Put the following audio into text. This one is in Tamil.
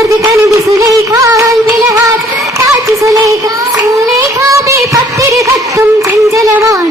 சுர்தி கனிந்து சுலைகால் விலகாத் தாச்சு சுலைகா சுலைகாதே பத்திரு கத்தும் செஞ்சலவான்